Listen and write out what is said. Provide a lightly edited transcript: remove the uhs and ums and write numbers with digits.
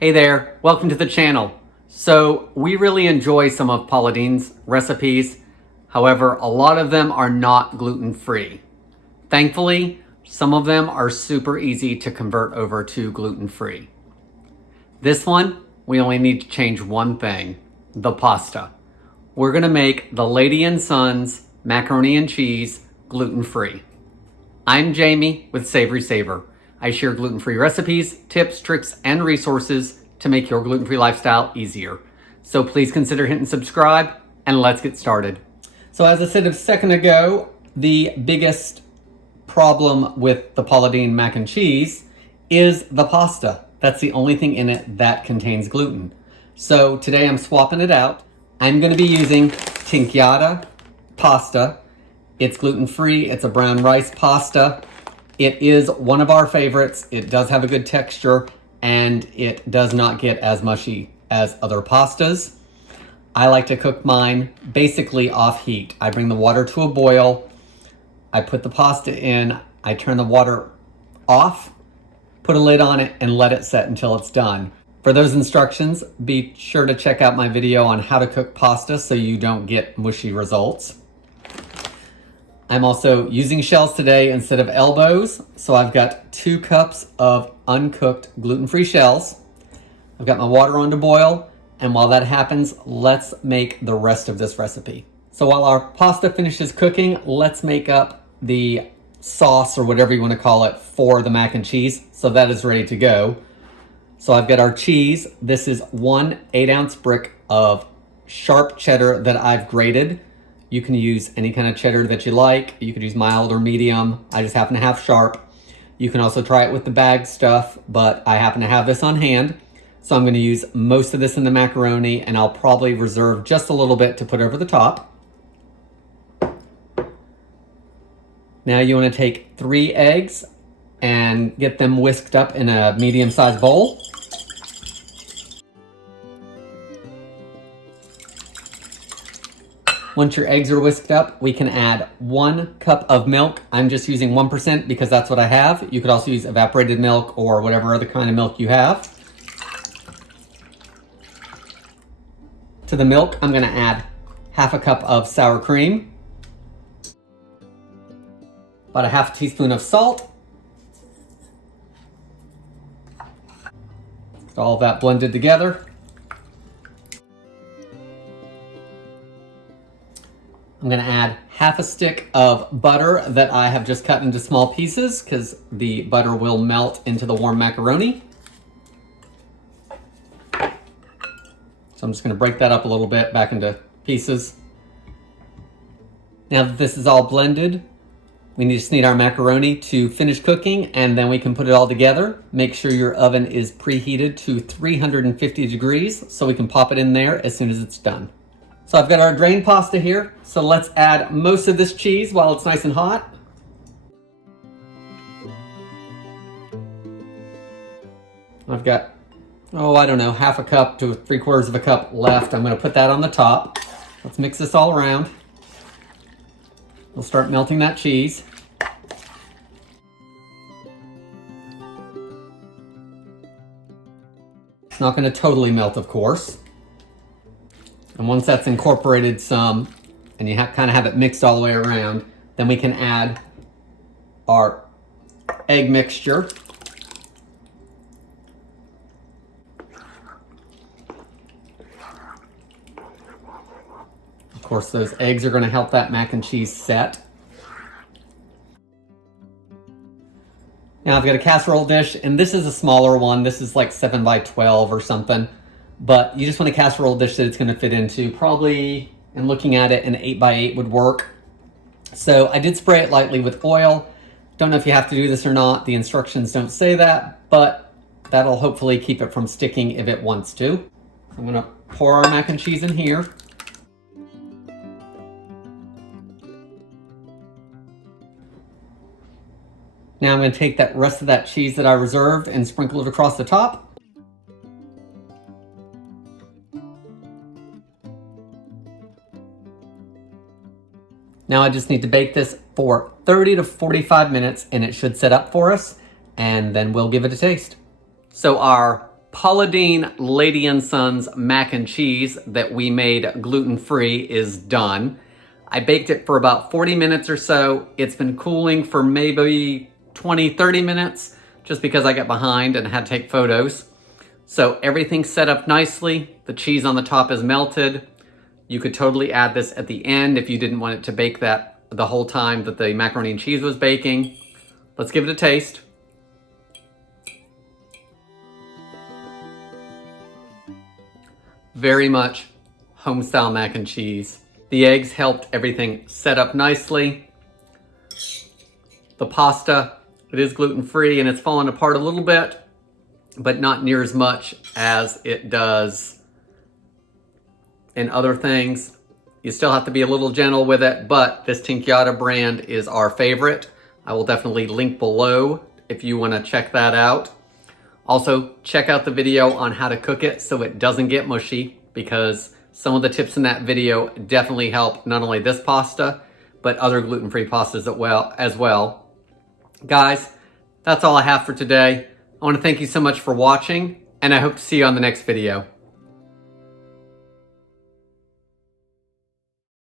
Hey there, welcome to the channel. So we really enjoy some of Paula Deen's recipes. However, a lot of them are not gluten-free. Thankfully, some of them are super easy to convert over to gluten-free. This one, we only need to change one thing, the pasta. We're gonna make the Lady and Sons macaroni and cheese gluten-free. I'm Jamie with Savorysaver. I share gluten-free recipes, tips, tricks, and resources to make your gluten-free lifestyle easier. So please consider hitting subscribe and let's get started. So as I said a second ago, the biggest problem with the Paula Deen mac and cheese is the pasta. That's the only thing in it that contains gluten. So today I'm swapping it out. I'm gonna be using Tinkyada pasta. It's gluten-free, it's a brown rice pasta. It is one of our favorites. It does have a good texture and it does not get as mushy as other pastas. I like to cook mine basically off heat. I bring the water to a boil, I put the pasta in, I turn the water off, put a lid on it, and let it set until it's done. For those instructions, be sure to check out my video on how to cook pasta so you don't get mushy results. I'm also using shells today instead of elbows, so I've got 2 cups of uncooked gluten-free shells. I've got my water on to boil, and while that happens, let's make the rest of this recipe. So while our pasta finishes cooking, let's make up the sauce, or whatever you want to call it, for the mac and cheese, so that is ready to go. So I've got our cheese. This is 1 8-ounce brick of sharp cheddar that I've grated. You can use any kind of cheddar that you like. You could use mild or medium. I just happen to have sharp. You can also try it with the bag stuff, but I happen to have this on hand. So I'm gonna use most of this in the macaroni, and I'll probably reserve just a little bit to put over the top. Now you wanna take 3 eggs and get them whisked up in a medium-sized bowl. Once your eggs are whisked up, we can add 1 cup of milk. I'm just using 1% because that's what I have. You could also use evaporated milk or whatever other kind of milk you have. To the milk, I'm gonna add half a cup of sour cream, about a half teaspoon of salt. Get all of that blended together. I'm gonna add half a stick of butter that I have just cut into small pieces because the butter will melt into the warm macaroni. So I'm just gonna break that up a little bit back into pieces. Now that this is all blended, we just need our macaroni to finish cooking, and then we can put it all together. Make sure your oven is preheated to 350 degrees so we can pop it in there as soon as it's done. So I've got our drained pasta here, so let's add most of this cheese while it's nice and hot. I've got, I don't know, half a cup to 3/4 of a cup left. I'm gonna put that on the top. Let's mix this all around. We'll start melting that cheese. It's not gonna totally melt, of course. And once that's incorporated some, and you kind of have it mixed all the way around, then we can add our egg mixture. Of course, those eggs are going to help that mac and cheese set. Now I've got a casserole dish, and this is a smaller one. This is like 7 by 12 or something. But you just want a casserole dish that it's going to fit into. Probably, and looking at it, an 8 by 8 would work. So I did spray it lightly with oil. Don't know if you have to do this or not. The instructions don't say that, but that'll hopefully keep it from sticking if it wants to. I'm going to pour our mac and cheese in here. Now I'm going to take that rest of that cheese that I reserved and sprinkle it across the top. Now I just need to bake this for 30 to 45 minutes and it should set up for us, and then we'll give it a taste. So our Paula Deen Lady & Sons mac and cheese that we made gluten-free is done. I baked it for about 40 minutes or so. It's been cooling for maybe 20, 30 minutes just because I got behind and had to take photos. So everything's set up nicely. The cheese on the top is melted. You could totally add this at the end if you didn't want it to bake that the whole time that the macaroni and cheese was baking. Let's give it a taste. Very much home-style mac and cheese. The eggs helped everything set up nicely. The pasta, it is gluten-free and it's fallen apart a little bit, but not near as much as it does in other things. You still have to be a little gentle with it, but this Tinkyada brand is our favorite. I will definitely link below if you want to check that out. Also, check out the video on how to cook it so it doesn't get mushy, because some of the tips in that video definitely help not only this pasta, but other gluten-free pastas as well. Guys, that's all I have for today. I want to thank you so much for watching, and I hope to see you on the next video.